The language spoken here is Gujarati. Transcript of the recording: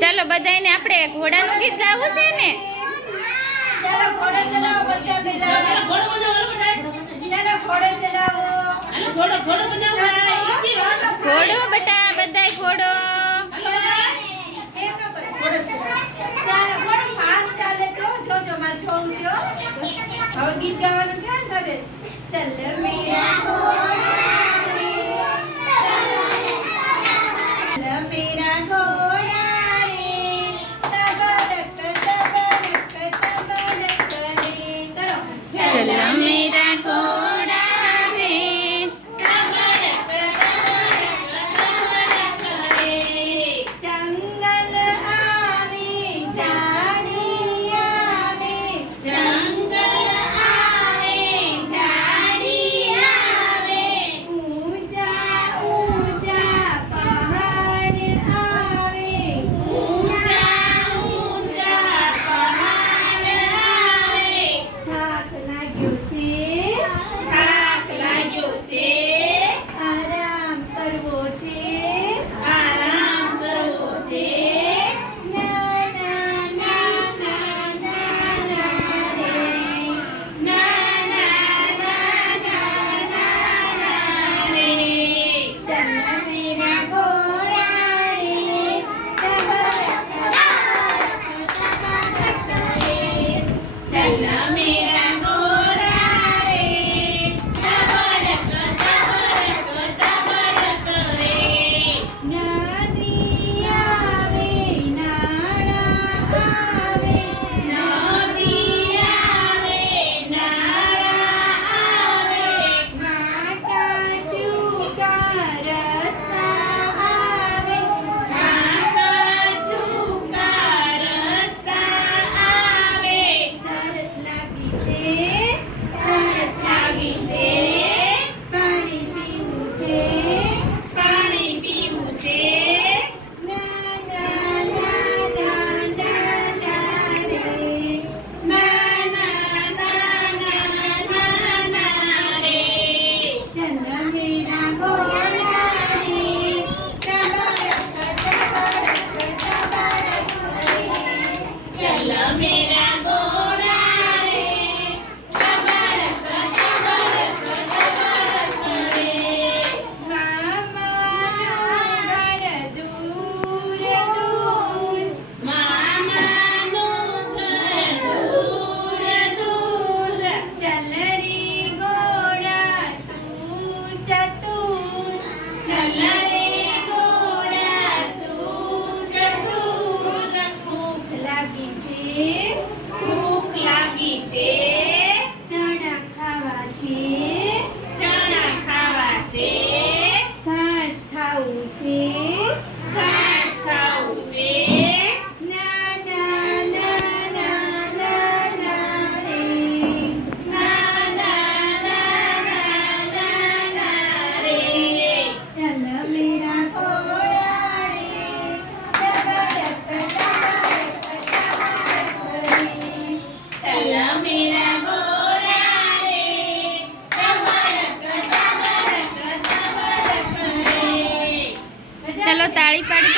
ચાલો બધાને આપણે ઘોડાનું ગીત ગાવું છે ને. ચાલો ઘોડો ચલાવો બધા પેલા. ઘોડો બનાવો બધા. ચાલો ઘોડો ચલાવો. હાલો ઘોડો બનાવો. ઘોડો બેટા બધાય ઘોડો. એમ ન કરે ઘોડો ચલાવો. ચાલો ઘોડો ફાસ્ટ ચાલે છે. જો માર જોઉં છે. હવે ગીત ગાવાનું છે ને તારે. ચલ મેરા ઘોડા રે. ચલ મેરા ઘોડા રે. તબરક તબરક તબરક રે. કરો. ચલ મેરા ઘોડા રે. તબરક તબરક રે. જંગલ આવે ઝાડી આવે. જંગલ આવે ઝાડી આવે. ઊંચા ઊંચા પહાડ આવે. ઊંચા ઊંચા પહાડ આવે. થાક લાગ્યો છે. થાક લાગ્યો છે. આરામ કરવો છે. આરામ કરવો છે. ના ના ના ના ના ના રે. ના ના ના ના ના રે. ચલ મેરા ઘોડા રે. ચલ મેરા ઘોડા રે. તબરક તબરક રે. નદી આવે નાળા આવે. નદી આવે નાળા આવે. ઘાટા ચૂકા રસ્તા આવે. ઘાટા ચૂકા રસ્તા આવે. તરસ લાગી છે. તરસ લાગી છે. પાણી પીવું છે. પાણી પીવું છે. ના ના ના ના ના ના રે. ના ના ના ના ના ના રે. ચલ મેરા ઘોડા રે. તબરક તબરક તબરક રે. ચલ મેરા ઘોડા રે. તબરક તબરક તબરક રે. મામાનું ઘર દૂર દૂર. મામાનું ઘર દૂર દૂર. ચલ રે ઘોડા તું ચતુર. ચલ રે ઘોડા તું ચતુર. ભૂખ લાગી છે. ભૂખ લાગી છે. ચણા ખાવા છે. ચણા ખાવા છે. ઘાસ ખાવું છે. ઘાસ ખાવું છે. ના ના ના ના ના ના રે. ના ના ના ના ના ના રે. ચલ મેરા ઘોડા રે. તબરક તબરક તબરક રે. ચલ મેરા ઘોડા રે. તબરક તબરક તબરક રે. ચલો તાળી પાડી